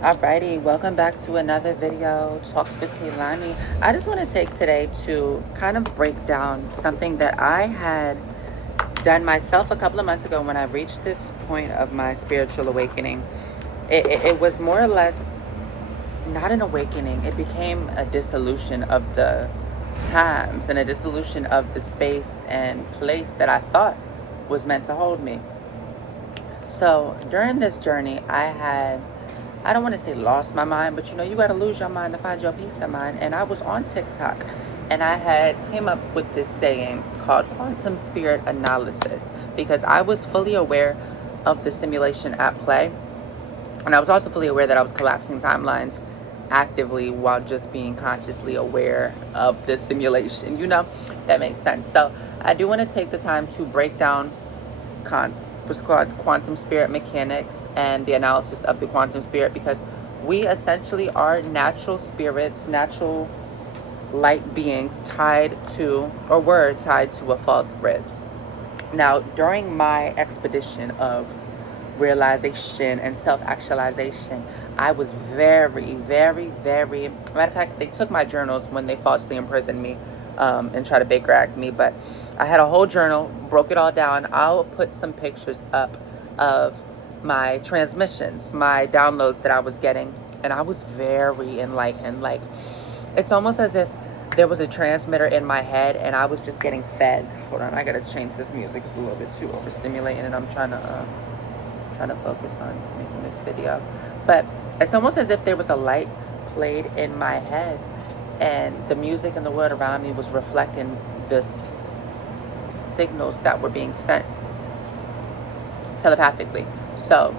Alrighty, welcome back to another video, Talks with Kaylani. I just want to take today to kind of break down something that I had done myself a couple of months ago when I reached this point of my spiritual awakening. It was more or less not an awakening, it became a dissolution of the times and a dissolution of the space and place that I thought was meant to hold me. So during this journey, I don't want to say lost my mind, but you got to lose your mind to find your peace of mind. And I was on TikTok and I had came up with this saying called quantum spirit analysis because I was fully aware of the simulation at play. And I was also fully aware that I was collapsing timelines actively while just being consciously aware of the simulation. That makes sense. So I do want to take the time to break down what's called quantum spirit mechanics and the analysis of the quantum spirit, because we essentially are natural spirits, natural light beings tied to, or were tied to, a false grid. Now, during my expedition of realization and self-actualization, I was very, very, very, matter of fact, they took my journals when they falsely imprisoned me and tried to Baker Act me, but I had a whole journal, broke it all down. I'll put some pictures up of my transmissions, my downloads that I was getting, and I was very enlightened. Like, it's almost as if there was a transmitter in my head and I was just getting fed. Hold on, I gotta change this music. It's a little bit too overstimulating and I'm trying to focus on making this video. But it's almost as if there was a light played in my head and the music and the world around me was reflecting the signals that were being sent telepathically. So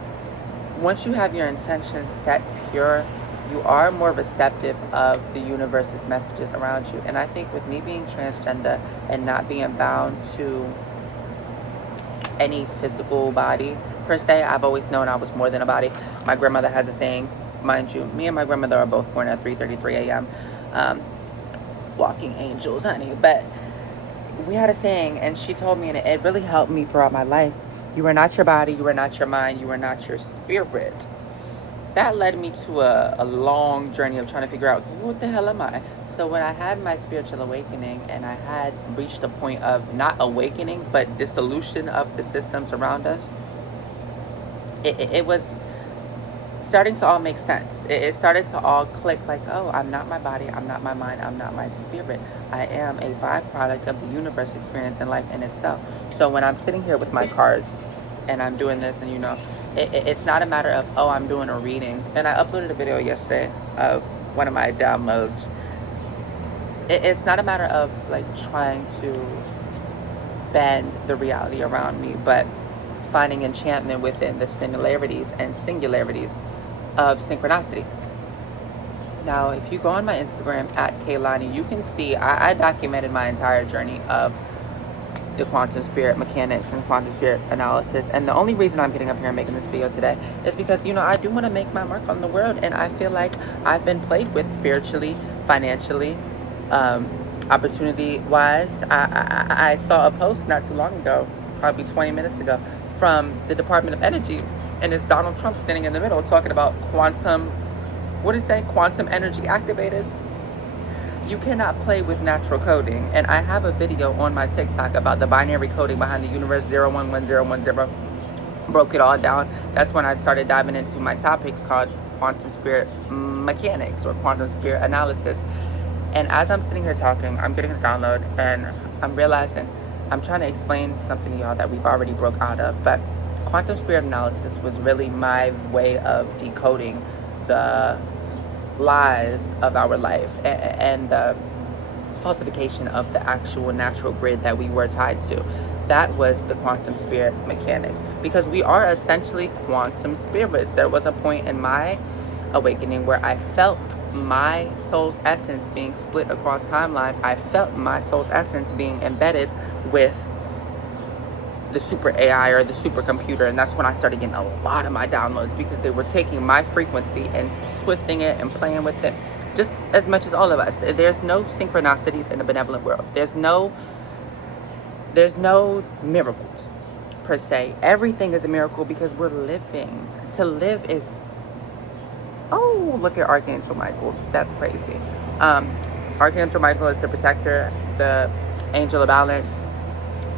once you have your intentions set pure, you are more receptive of the universe's messages around you. And I think with me being transgender and not being bound to any physical body per se, I've always known I was more than a body. My grandmother has a saying, mind you, me and my grandmother are both born at 3:33 a.m. Walking angels, honey. But we had a saying, and she told me, and it really helped me throughout my life. You are not your body, you are not your mind, you are not your spirit. That led me to a long journey of trying to figure out, what the hell am I? So when I had my spiritual awakening and I had reached a point of not awakening, but dissolution of the systems around us, it was starting to all make sense. It started to all click, like, oh, I'm not my body, I'm not my mind, I'm not my spirit. I am a byproduct of the universe experiencing life in itself. So when I'm sitting here with my cards and I'm doing this, and it's not a matter of, oh, I'm doing a reading. And I uploaded a video yesterday of one of my downloads. It's not a matter of like trying to bend the reality around me, but finding enchantment within the similarities and singularities of synchronicity. Now, if you go on my Instagram at Kaylani, you can see I documented my entire journey of the quantum spirit mechanics and quantum spirit analysis. And the only reason I'm getting up here and making this video today is because, I do want to make my mark on the world. And I feel like I've been played with spiritually, financially, opportunity-wise. I saw a post not too long ago, probably 20 minutes ago, from the Department of Energy. And it's Donald Trump standing in the middle talking about quantum, what did it say? Quantum energy activated. You cannot play with natural coding. And I have a video on my TikTok about the binary coding behind the universe, 011010. Broke it all down. That's when I started diving into my topics called quantum spirit mechanics or quantum spirit analysis. And as I'm sitting here talking, I'm getting a download and I'm realizing I'm trying to explain something to y'all that we've already broke out of. But quantum spirit analysis was really my way of decoding the lies of our life and the falsification of the actual natural grid that we were tied to. That was the quantum spirit mechanics, because we are essentially quantum spirits. There was a point in my awakening where I felt my soul's essence being split across timelines. I felt my soul's essence being embedded with the super AI or the supercomputer, and that's when I started getting a lot of my downloads, because they were taking my frequency and twisting it and playing with it just as much as all of us. There's no synchronicities in the benevolent world. There's no miracles per se. Everything is a miracle because we're living. To live is, oh ooh, look at Archangel Michael. That's crazy. Um, Archangel Michael is the protector, the angel of balance,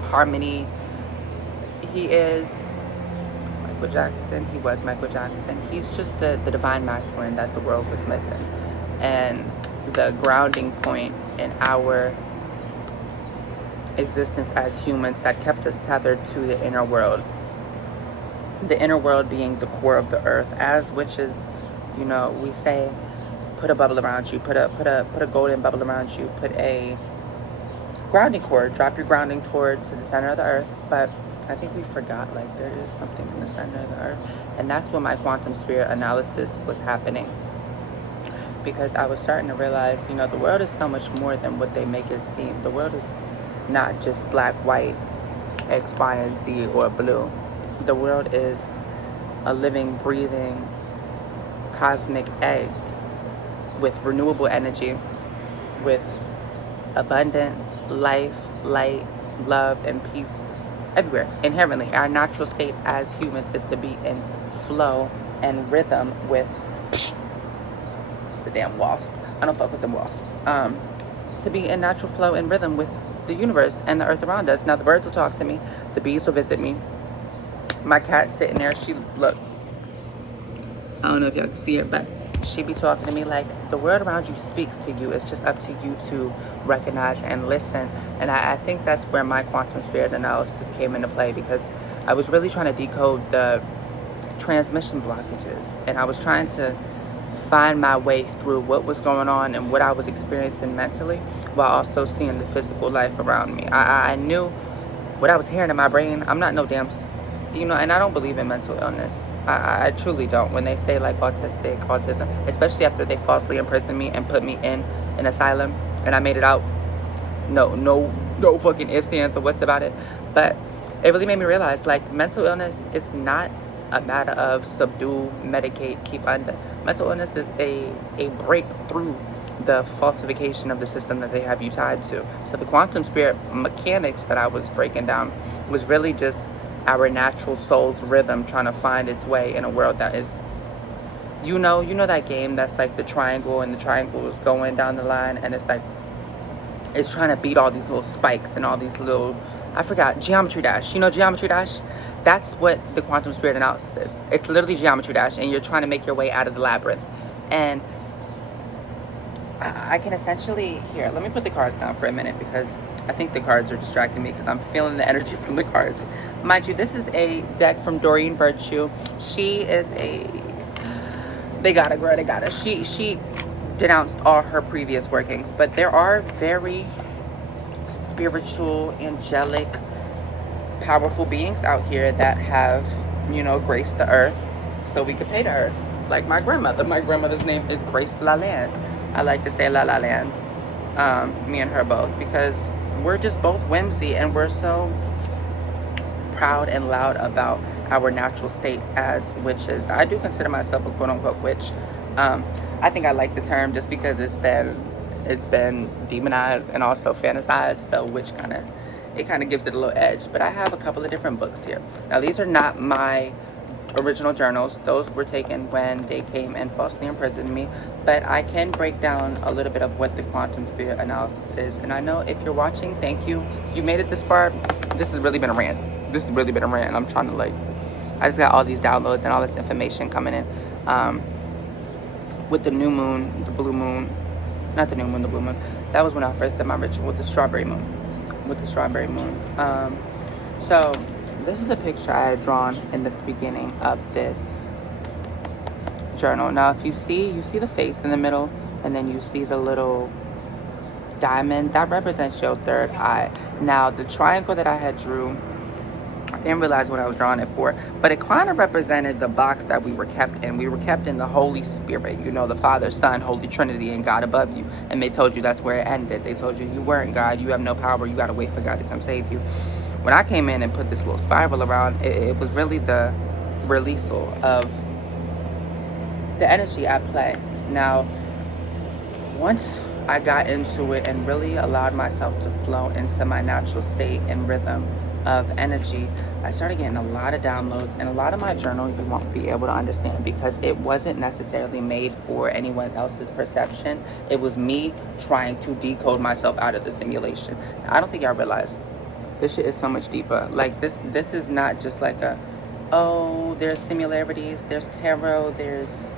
harmony. He is Michael Jackson. He was Michael Jackson. He's just the divine masculine that the world was missing. And the grounding point in our existence as humans that kept us tethered to the inner world. The inner world being the core of the earth. As witches, you know, we say, put a bubble around you, put a golden bubble around you, put a grounding cord, drop your grounding cord to the center of the earth. But I think we forgot, like, there is something in the center of the earth. And that's when my quantum spirit analysis was happening. Because I was starting to realize, you know, the world is so much more than what they make it seem. The world is not just black, white, X, Y, and Z, or blue. The world is a living, breathing, cosmic egg with renewable energy, with abundance, life, light, love, and peace everywhere. Inherently, our natural state as humans is to be in flow and rhythm with... It's a damn wasp. I don't fuck with them wasps. To be in natural flow and rhythm with the universe and the earth around us. Now, the birds will talk to me. The bees will visit me. My cat's sitting there. She, look, I don't know if y'all can see her, but she be talking to me like the world around you speaks to you. It's just up to you to recognize and listen. And I think that's where my quantum spirit analysis came into play, because I was really trying to decode the transmission blockages, and I was trying to find my way through what was going on and what I was experiencing mentally, while also seeing the physical life around me. I knew what I was hearing in my brain. I'm not no damn, you know, and I don't believe in mental illness. I truly don't. When they say like autism, especially after they falsely imprisoned me and put me in an asylum and I made it out, no fucking ifs, ands, or what's about it. But it really made me realize, like, mental illness is not a matter of subdue, medicate, keep under. Mental illness is a break through the falsification of the system that they have you tied to. So the quantum spirit mechanics that I was breaking down was really just our natural soul's rhythm trying to find its way in a world that is, you know that game that's like the triangle, and the triangle is going down the line, and it's like, it's trying to beat all these little spikes and all these little, I forgot, Geometry Dash. You know Geometry Dash? That's what the quantum spirit analysis is. It's literally Geometry Dash, and you're trying to make your way out of the labyrinth. And I can essentially, here, let me put the cards down for a minute, because I think the cards are distracting me, because I'm feeling the energy from the cards. Mind you, this is a deck from Doreen Virtue. She is they got her, girl, they got her. She denounced all her previous workings, but there are very spiritual, angelic, powerful beings out here that have, you know, graced the earth so we could pay the earth. Like my grandmother. My grandmother's name is Grace LaLand. I like to say La La Land. Me and her both, because we're just both whimsy, and we're so proud and loud about our natural states as witches. I do consider myself a quote-unquote witch. I think I like the term just because it's been demonized and also fantasized, so which kind of gives it a little edge. But I have a couple of different books here. Now, these are not my original journals. Those were taken when they came and falsely imprisoned me, but I can break down a little bit of what the quantum spirit analysis is. And I know if you're watching, thank you. If you made it this far, this has really been a rant. I'm trying to, like, I just got all these downloads and all this information coming in. With the new moon, the blue moon, not the new moon, the blue moon. That was when I first did my ritual with the strawberry moon. So this is a picture I had drawn in the beginning of this journal. Now, if you see the face in the middle, and then you see the little diamond, that represents your third eye. Now, the triangle that I had drew, I didn't realize what I was drawing it for, but it kind of represented the box that we were kept in. We were kept in the Holy Spirit, you know, the Father, Son, Holy Trinity, and God above you. And they told you that's where it ended. They told you you weren't God, you have no power, you got to wait for God to come save you. When I came in and put this little spiral around, it was really the releasal of the energy at play. Now, once I got into it and really allowed myself to flow into my natural state and rhythm, of energy, I started getting a lot of downloads, and a lot of my journal you won't be able to understand because it wasn't necessarily made for anyone else's perception. It was me trying to decode myself out of the simulation. I don't think y'all realize this shit is so much deeper. Like this is not just like a, oh, there's similarities, there's tarot, there's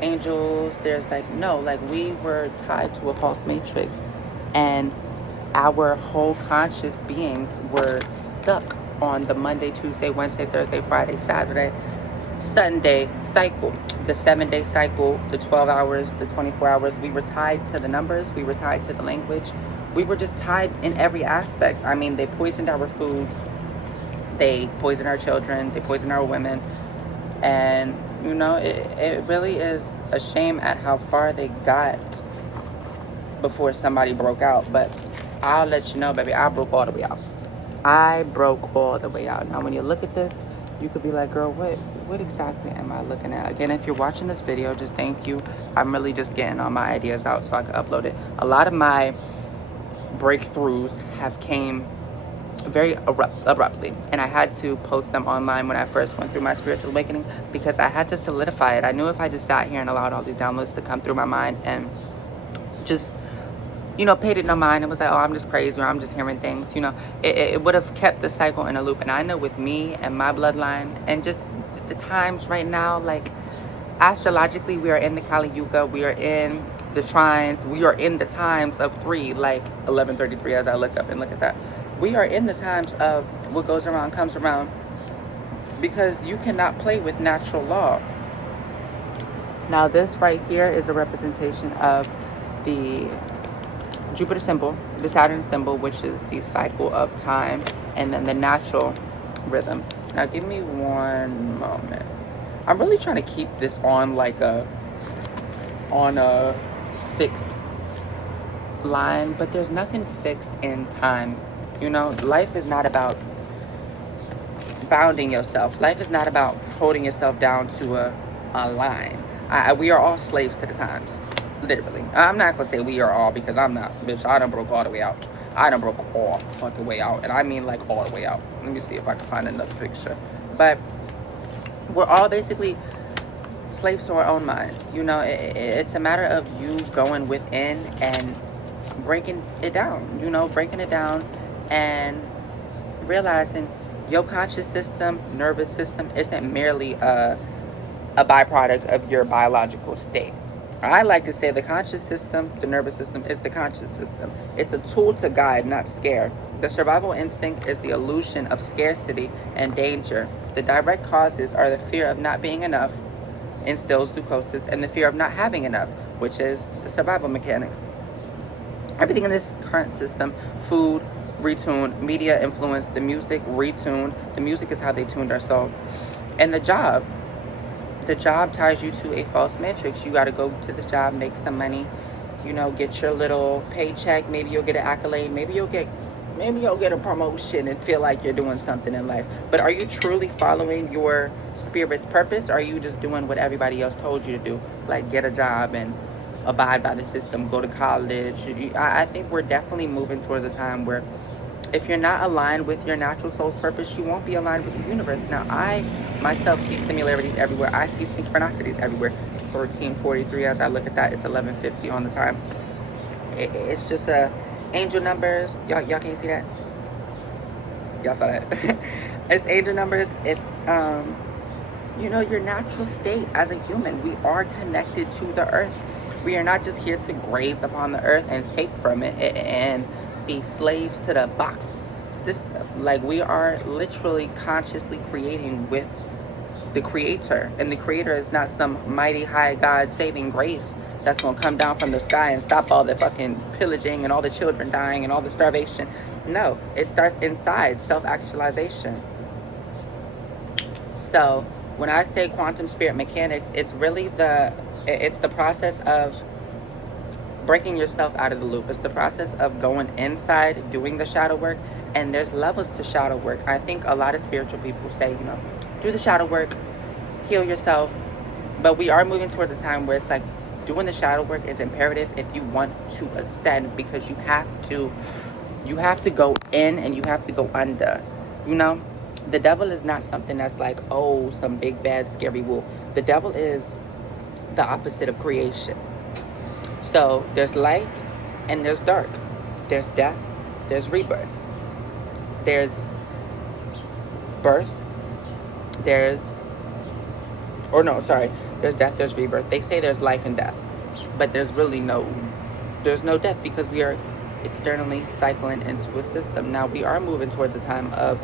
angels, there's like, no, like we were tied to a false matrix, and our whole conscious beings were stuck on the Monday, Tuesday, Wednesday, Thursday, Friday, Saturday, Sunday cycle, the 7-day cycle, the 12 hours, the 24 hours. We were tied to the numbers, we were tied to the language, we were just tied in every aspect. I mean, they poisoned our food, they poisoned our children, they poisoned our women, and you know, it really is a shame at how far they got before somebody broke out. But I'll let you know, baby, I broke all the way out. I broke all the way out. Now, when you look at this, you could be like, girl, what exactly am I looking at? Again, if you're watching this video, just thank you. I'm really just getting all my ideas out so I can upload it. A lot of my breakthroughs have came very abruptly, and I had to post them online when I first went through my spiritual awakening because I had to solidify it. I knew if I just sat here and allowed all these downloads to come through my mind and just, you know, paid it no mind and was like, oh, I'm just crazy, or I'm just hearing things, you know, it would have kept the cycle in a loop. And I know with me and my bloodline and just the times right now, like astrologically, we are in the Kali Yuga, we are in the trines, we are in the times of 3, like 1133, as I look up and look at that. We are in the times of what goes around comes around, because you cannot play with natural law. Now, this right here is a representation of the Jupiter symbol, the Saturn symbol, which is the cycle of time, and then the natural rhythm. Now, give me one moment. I'm really trying to keep this on like a fixed line, but there's nothing fixed in time. You know, life is not about bounding yourself. Life is not about holding yourself down to a line. We are all slaves to the times. Literally. I'm not going to say we are all, because I'm not. Bitch, I done broke all the way out. I done broke all fucking way out. And I mean like all the way out. Let me see if I can find another picture. But we're all basically slaves to our own minds. You know, it's a matter of you going within and breaking it down. You know, breaking it down and realizing your conscious system, nervous system isn't merely a byproduct of your biological state. I like to say the conscious system, the nervous system, is the conscious system. It's a tool to guide, not scare. The survival instinct is the illusion of scarcity and danger. The direct causes are the fear of not being enough, instills glucosis, and the fear of not having enough, which is the survival mechanics. Everything in this current system, food, retuned, media influence, the music, retuned. The music is how they tuned our soul. And the job ties you to a false matrix. You got to go to this job, make some money, you know, get your little paycheck. Maybe you'll get an accolade. Maybe you'll get a promotion and feel like you're doing something in life. But are you truly following your spirit's purpose? Or are you just doing what everybody else told you to do? Like get a job and abide by the system, go to college. I think we're definitely moving towards a time where if you're not aligned with your natural soul's purpose, you won't be aligned with the universe. Now, I myself see similarities everywhere. I see synchronicities everywhere. 1343, as I look at that, it's 1150 on the time. It's just angel numbers. Y'all can't see that? Y'all saw that? It's angel numbers. It's, you know, your natural state as a human. We are connected to the earth. We are not just here to graze upon the earth and take from it and be slaves to the box system. Like, we are literally consciously creating with the creator, and the creator is not some mighty high God saving grace that's gonna come down from the sky and stop all the fucking pillaging and all the children dying and all the starvation. No, it starts inside, self-actualization. So when I say quantum spirit mechanics, it's really the process of breaking yourself out of the loop. It's the process of going inside, doing the shadow work. And there's levels to shadow work. I think a lot of spiritual people say, you know, do the shadow work, heal yourself. But we are moving towards a time where it's like doing the shadow work is imperative if you want to ascend, because you have to go in and you have to go under. You know, the devil is not something that's like, oh, some big bad scary wolf. The devil is the opposite of creation. So there's light and there's dark. There's death, there's rebirth. There's birth, there's, or no, sorry, there's death, there's rebirth. They say there's life and death, but there's no death because we are externally cycling into a system. Now we are moving towards a time of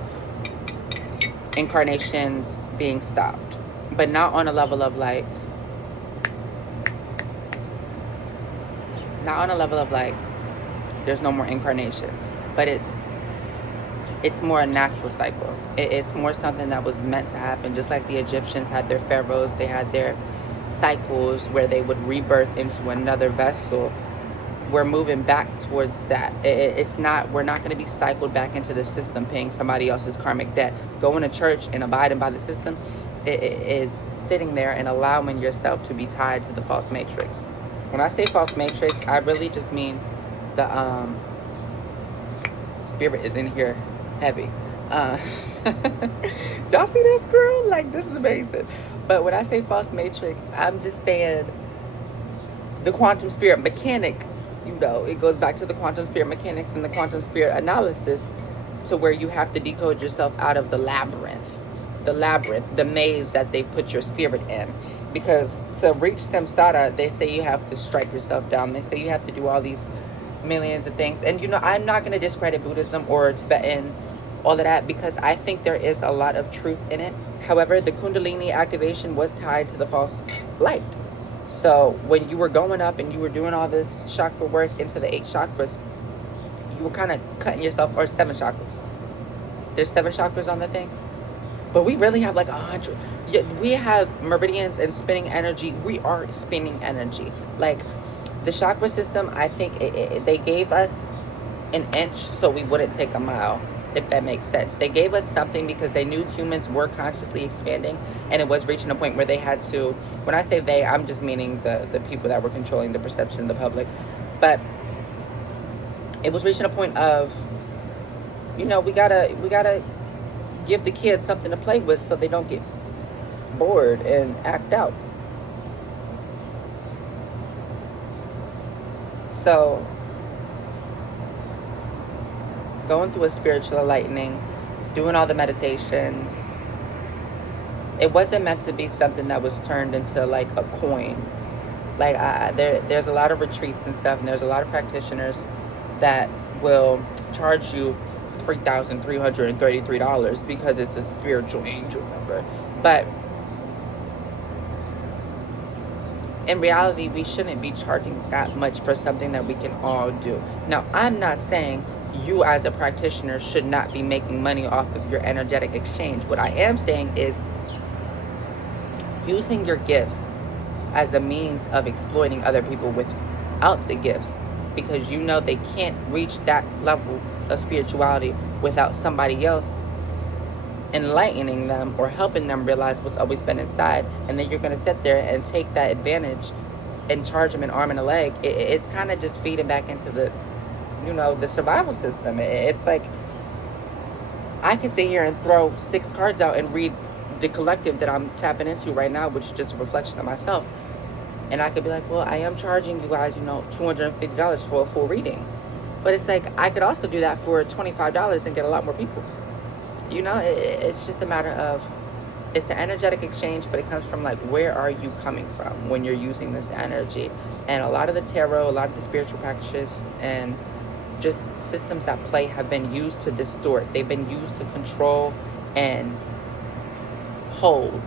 incarnations being stopped, but not on a level of like, not on a level of like, there's no more incarnations, but it's more a natural cycle. It's more something that was meant to happen. Just like the Egyptians had their pharaohs, they had their cycles where they would rebirth into another vessel. We're moving back towards that. It's not, we're not going to be cycled back into the system paying somebody else's karmic debt. Going to church and abiding by the system is sitting there and allowing yourself to be tied to the false matrix. When I say false matrix, I really just mean the spirit is in here heavy. Y'all see this girl? Like, this is amazing. But when I say false matrix, I'm just saying the quantum spirit mechanic. You know, it goes back to the quantum spirit mechanics and the quantum spirit analysis, to where you have to decode yourself out of the labyrinth, the maze that they put your spirit in. Because to reach samsara, they say you have to strike yourself down. They say you have to do all these millions of things. And, you know, I'm not going to discredit Buddhism or Tibetan, all of that, because I think there is a lot of truth in it. However, the Kundalini activation was tied to the false light. So when you were going up and you were doing all this chakra work into the 8 chakras, you were kind of cutting yourself, or 7 chakras. There's 7 chakras on the thing. But we really have like 100. We have meridians and spinning energy. We are spinning energy. Like the chakra system, I think they gave us an inch so we wouldn't take a mile, if that makes sense. They gave us something because they knew humans were consciously expanding, and it was reaching a point where they had to, when I say they, I'm just meaning the people that were controlling the perception of the public. But it was reaching a point of, you know, we gotta give the kids something to play with so they don't get bored and act out. So going through a spiritual enlightening, doing all the meditations, it wasn't meant to be something that was turned into like a coin. Like there's a lot of retreats and stuff, and there's a lot of practitioners that will charge you $3,333 because it's a spiritual angel number. But in reality, we shouldn't be charging that much for something that we can all do. Now, I'm not saying you as a practitioner should not be making money off of your energetic exchange. What I am saying is using your gifts as a means of exploiting other people without the gifts, because you know they can't reach that level of spirituality without somebody else enlightening them or helping them realize what's always been inside. And then you're going to sit there and take that advantage and charge them an arm and a leg. It's kind of just feeding back into the, you know, the survival system. It's like, I can sit here and throw 6 cards out and read the collective that I'm tapping into right now, which is just a reflection of myself. And I could be like, well, I am charging you guys, you know, $250 for a full reading. But it's like, I could also do that for $25 and get a lot more people. You know, it's just a matter of, it's an energetic exchange, but it comes from like, where are you coming from when you're using this energy? And a lot of the tarot, a lot of the spiritual practices and just systems that play have been used to distort. They've been used to control and hold.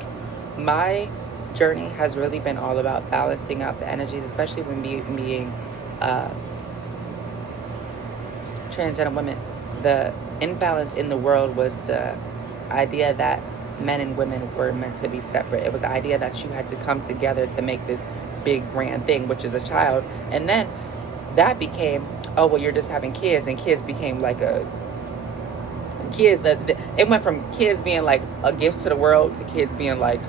My journey has really been all about balancing out the energies, especially when being transgender women. The imbalance in the world was the idea that men and women were meant to be separate. It was the idea that you had to come together to make this big grand thing, which is a child. And then that became, oh, well, you're just having kids, and kids became like it went from kids being like a gift to the world to kids being like,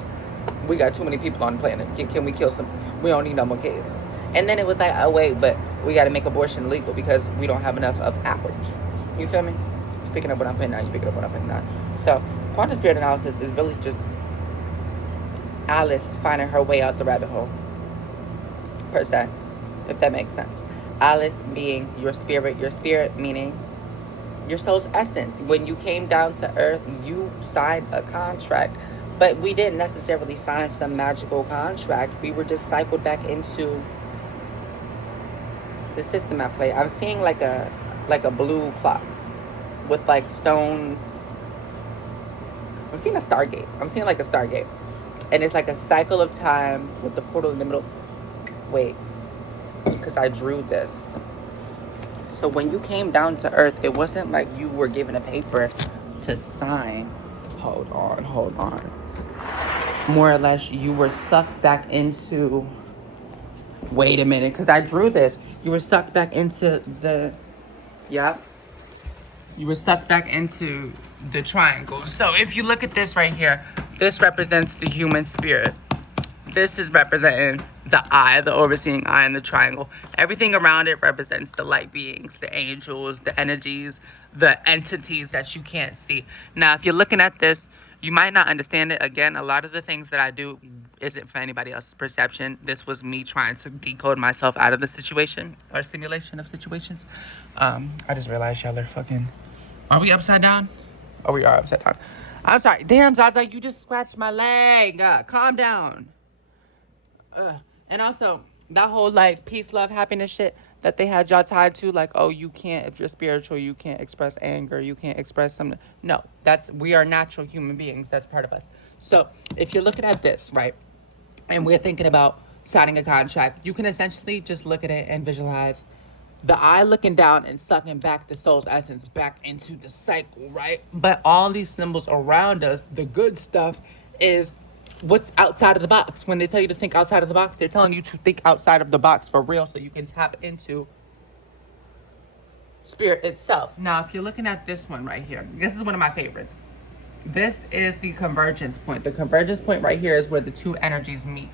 we got too many people on the planet. Can we kill some? We don't need no more kids. And then it was like, oh, wait, but we got to make abortion legal because we don't have enough of ours. You feel me? picking up what I'm putting down. You picking up what I'm putting down. So quantum spirit analysis is really just Alice finding her way out the rabbit hole, per se, if that makes sense. Alice being your spirit meaning your soul's essence. When you came down to earth, you signed a contract, but we didn't necessarily sign some magical contract. We were just cycled back into the system at play. I'm seeing like a blue clock with like stones. I'm seeing a Stargate. I'm seeing like a Stargate. And it's like a cycle of time with the portal in the middle. Wait, because I drew this. So when you came down to earth, it wasn't like you were given a paper to sign. Hold on. More or less, you were sucked back into... Wait a minute, because I drew this. You were sucked back into the... Yep. You were sucked back into the triangle. So if you look at this right here, this represents the human spirit. This is representing the eye, the overseeing eye in the triangle. Everything around it represents the light beings, the angels, the energies, the entities that you can't see. Now, if you're looking at this, you might not understand it. Again, a lot of the things that I do isn't for anybody else's perception. This was me trying to decode myself out of the situation or simulation of situations. I just realized y'all are fucking... Are we upside down? Oh, we are upside down. I'm sorry. Damn, Zaza, you just scratched my leg. Calm down. And also, that whole, like, peace, love, happiness shit that they had y'all tied to, like, oh, you can't, if you're spiritual, you can't express anger, you can't express something. No, we are natural human beings. That's part of us. So, if you're looking at this, right, and we're thinking about signing a contract, you can essentially just look at it and visualize the eye looking down and sucking back the soul's essence back into the cycle, right? But all these symbols around us, the good stuff, is what's outside of the box. When they tell you to think outside of the box, they're telling you to think outside of the box for real so you can tap into spirit itself. Now, if you're looking at this one right here, this is one of my favorites. This is the convergence point. The convergence point right here is where the two energies meet.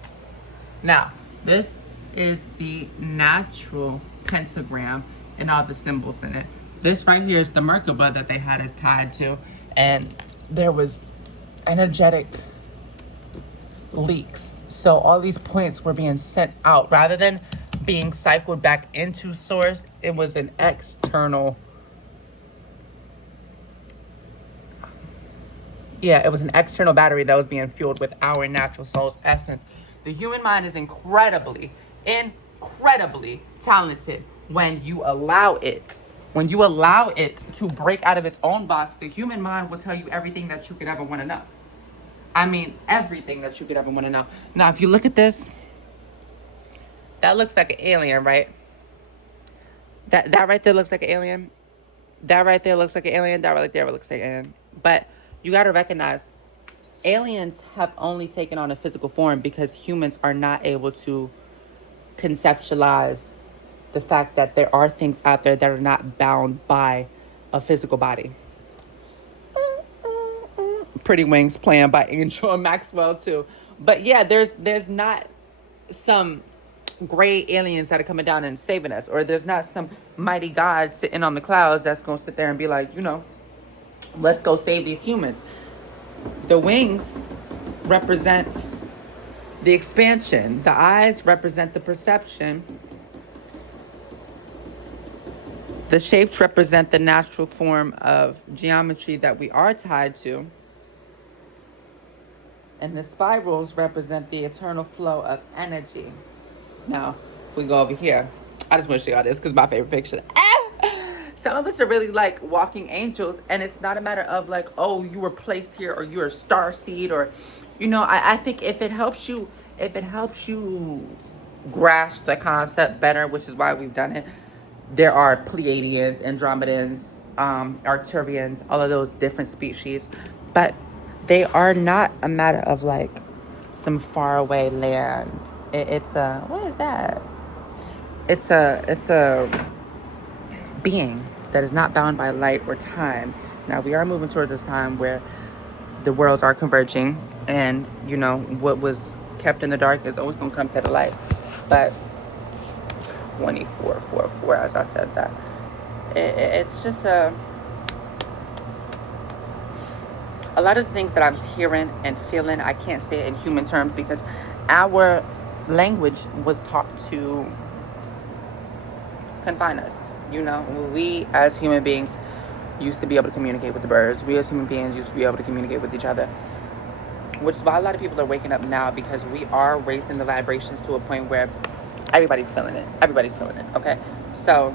Now, this is the natural pentagram and all the symbols in it. This right here is the Merkaba that they had us tied to, and there was energetic leaks. So all these points were being sent out rather than being cycled back into source. It was an external, it was an external battery that was being fueled with our natural soul's essence. The human mind is incredibly talented when you allow it. When you allow it to break out of its own box, the human mind will tell you everything that you could ever want to know. I mean, everything that you could ever want to know. Now, if you look at this, that looks like an alien, right? That right there looks like an alien. That right there looks like an alien. That right there looks like an alien. But you got to recognize, aliens have only taken on a physical form because humans are not able to conceptualize the fact that there are things out there that are not bound by a physical body. Pretty Wings playing by Angel and Maxwell too. But yeah, there's not some gray aliens that are coming down and saving us, or there's not some mighty God sitting on the clouds that's gonna sit there and be like, let's go save these humans. The wings represent the expansion. The eyes represent the perception. The shapes represent the natural form of geometry that we are tied to. And the spirals represent the eternal flow of energy. Now, if we go over here, I just want to show y'all this because my favorite picture. Some of us are really like walking angels, and it's not a matter of like, oh, you were placed here or you're a star seed, or, I think if it helps you grasp the concept better, which is why we've done it, there are Pleiadians, Andromedans, Arcturians, all of those different species, but they are not a matter of like some faraway land. It's a, what is that? It's a being that is not bound by light or time. Now, we are moving towards this time where the worlds are converging, and what was kept in the dark is always going to come to the light. But 2444, as I said that, it's just a a lot of the things that I'm hearing and feeling, I can't say it in human terms because our language was taught to confine us. You know, we as human beings used to be able to communicate with the birds. We as human beings used to be able to communicate with each other, which is why a lot of people are waking up now, because we are raising the vibrations to a point where everybody's feeling it. Everybody's feeling it. Okay, so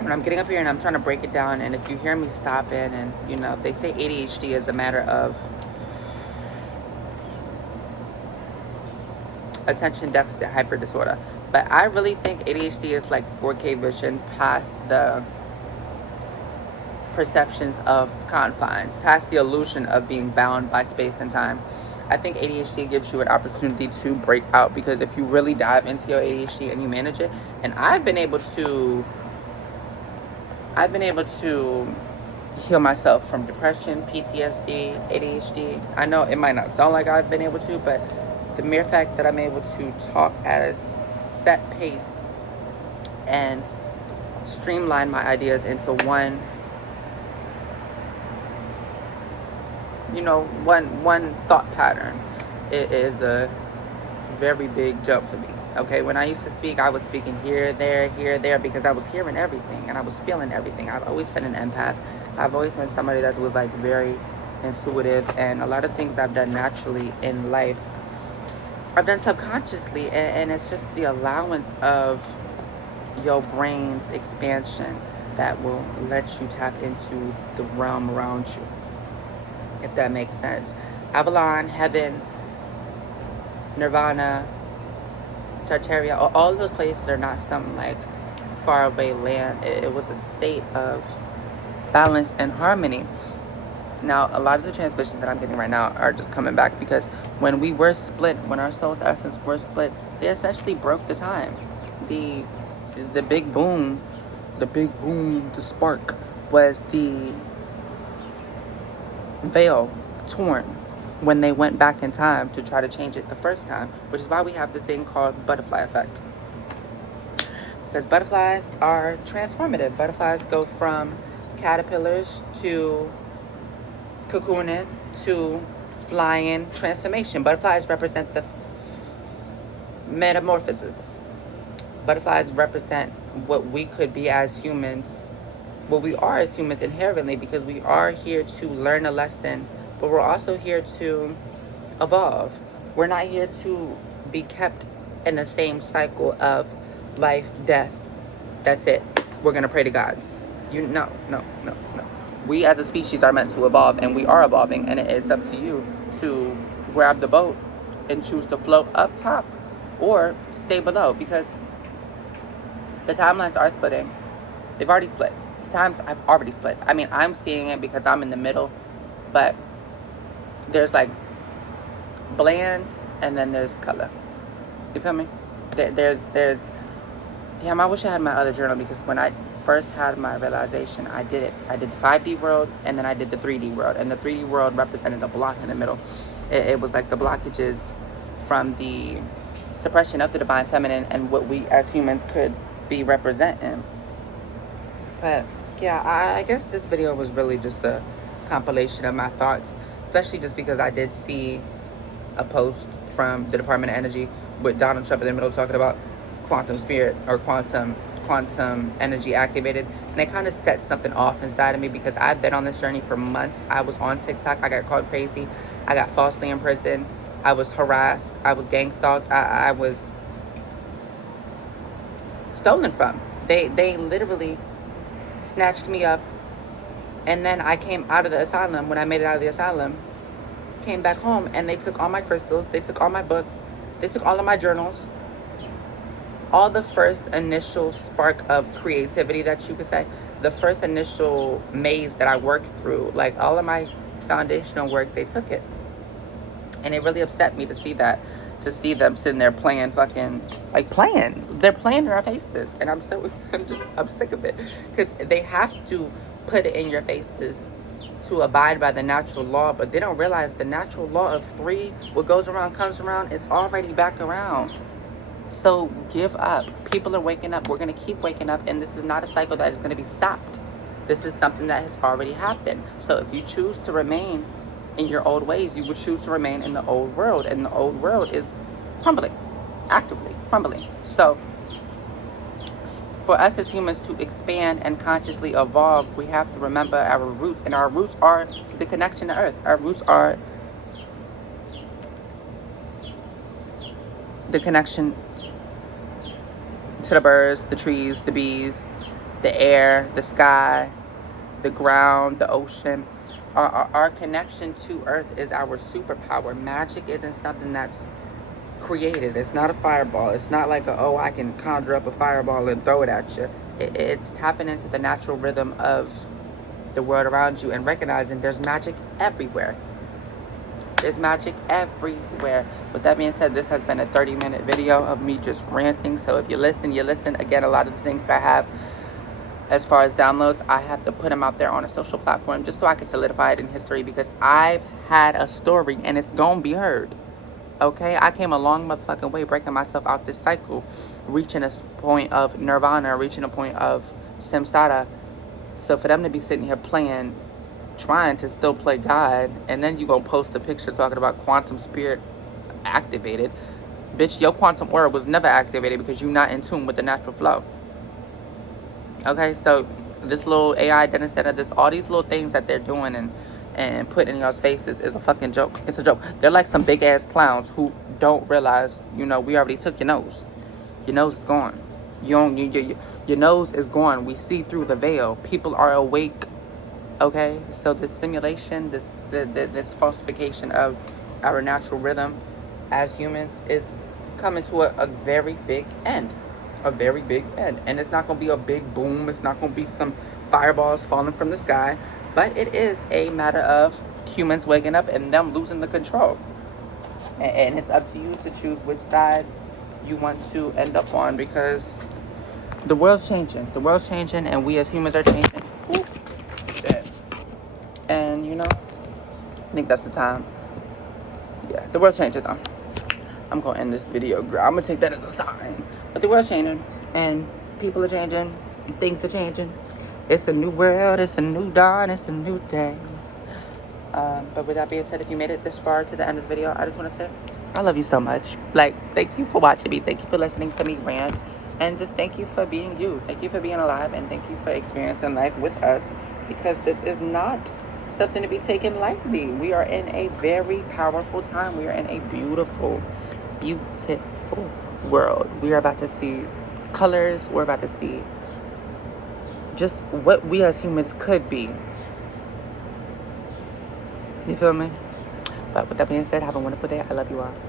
when I'm getting up here and I'm trying to break it down, and if you hear me stopping, and you know, they say ADHD is a matter of attention deficit hyper disorder, but I really think ADHD is like 4K vision past the perceptions of confines, past the illusion of being bound by space and time. I think ADHD gives you an opportunity to break out, because if you really dive into your ADHD and you manage it, and I've been able to heal myself from depression, PTSD, ADHD. I know it might not sound like I've been able to, but the mere fact that I'm able to talk at a set pace and streamline my ideas into one thought pattern, it is a very big jump for me. Okay, when I used to speak, I was speaking here, there, because I was hearing everything and I was feeling everything. I've always been an empath. I've always been somebody that was like very intuitive, and a lot of things I've done naturally in life, I've done subconsciously, and it's just the allowance of your brain's expansion that will let you tap into the realm around you, if that makes sense. Avalon, heaven, Nirvana, Tartaria, all of those places are not some like faraway land. It was a state of balance and harmony. Now, a lot of the transmissions that I'm getting right now are just coming back because when we were split, when our soul's essence were split, they essentially broke the time. The big boom, the spark was the veil torn when they went back in time to try to change it the first time, which is why we have the thing called butterfly effect. Because butterflies are transformative. Butterflies go from caterpillars to cocooning to flying transformation. Butterflies represent the metamorphosis. Butterflies represent what we could be as humans, what we are as humans inherently, because we are here to learn a lesson, but we're also here to evolve. We're not here to be kept in the same cycle of life, death. That's it. We're going to pray to God. No. We as a species are meant to evolve, and we are evolving, and it's up to you to grab the boat and choose to float up top or stay below, because the timelines are splitting. They've already split. The times have already split. I mean, I'm seeing it because I'm in the middle, but there's like bland and then there's color. You feel me? There's damn, I wish I had my other journal, because when I first had my realization, I did it. I did the 5D world, and then I did the 3D world, and the 3D world represented a block in the middle. It was like the blockages from the suppression of the divine feminine and what we as humans could be representing. But yeah, I guess this video was really just a compilation of my thoughts, especially just because I did see a post from the Department of Energy with Donald Trump in the middle talking about quantum spirit or quantum energy activated, and it kind of set something off inside of me, because I've been on this journey for months. I was on TikTok, I got called crazy, I got falsely imprisoned, I was harassed, I was gang stalked, I was stolen from. They literally snatched me up, and then I came out of the asylum. When I made it out of the asylum, came back home, and they took all my crystals, they took all my books, they took all of my journals, all the first initial spark of creativity that you could say, the first initial maze that I worked through, like all of my foundational work, they took it. And it really upset me to see that, to see them sitting there playing. They're playing in our faces, and I'm sick of it, because they have to put it in your faces to abide by the natural law, but they don't realize the natural law of three, what goes around comes around, is already back around. So give up. People are waking up. We're going to keep waking up, and this is not a cycle that is going to be stopped. This is something that has already happened. So if you choose to remain in your old ways, you would choose to remain in the old world. And the old world is crumbling, actively crumbling. So for us as humans to expand and consciously evolve, we have to remember our roots. And our roots are the connection to earth. Our roots are the connection to the birds, the trees, the bees, the air, the sky, the ground, the ocean. Our connection to earth is our superpower. Magic isn't something that's created. It's not a fireball. It's not like, oh, I can conjure up a fireball and throw it at you. It's tapping into the natural rhythm of the world around you and recognizing there's magic everywhere. There's magic everywhere. With that being said, this has been a 30-minute video of me just ranting. So if you listen, you listen. Again, a lot of the things that I have as far as downloads, I have to put them out there on a social platform just so I can solidify it in history, because I've had a story and it's gonna be heard. Okay? I came a long motherfucking way breaking myself out this cycle, reaching a point of nirvana, reaching a point of samsara. So for them to be sitting here playing, trying to still play God, and then you gonna post a picture talking about quantum spirit activated. Bitch, your quantum aura was never activated because you're not in tune with the natural flow. Okay, so this little AI data center, this all these little things that they're doing and putting in y'all's faces is a fucking joke. It's a joke. They're like some big ass clowns who don't realize, we already took your nose. Your nose is gone. Your nose is gone. We see through the veil. People are awake. Okay, so this simulation, this falsification of our natural rhythm as humans is coming to a very big end. A very big end. And it's not going to be a big boom. It's not going to be some fireballs falling from the sky. But it is a matter of humans waking up and them losing the control. And it's up to you to choose which side you want to end up on, because the world's changing. The world's changing, and we as humans are changing. Ooh. And, I think that's the time. Yeah, the world's changing, though. I'm going to end this video. I'm going to take that as a sign. But the world's changing, and people are changing, and things are changing. It's a new world, it's a new dawn, it's a new day. But with that being said, if you made it this far to the end of the video, I just want to say, I love you so much. Like, thank you for watching me. Thank you for listening to me rant. And just thank you for being you. Thank you for being alive, and thank you for experiencing life with us. Because this is not something to be taken lightly. We are in a very powerful time. We are in a beautiful, beautiful world. We are about to see colors. We're about to see just what we as humans could be. You feel me? But with that being said, have a wonderful day. I love you all.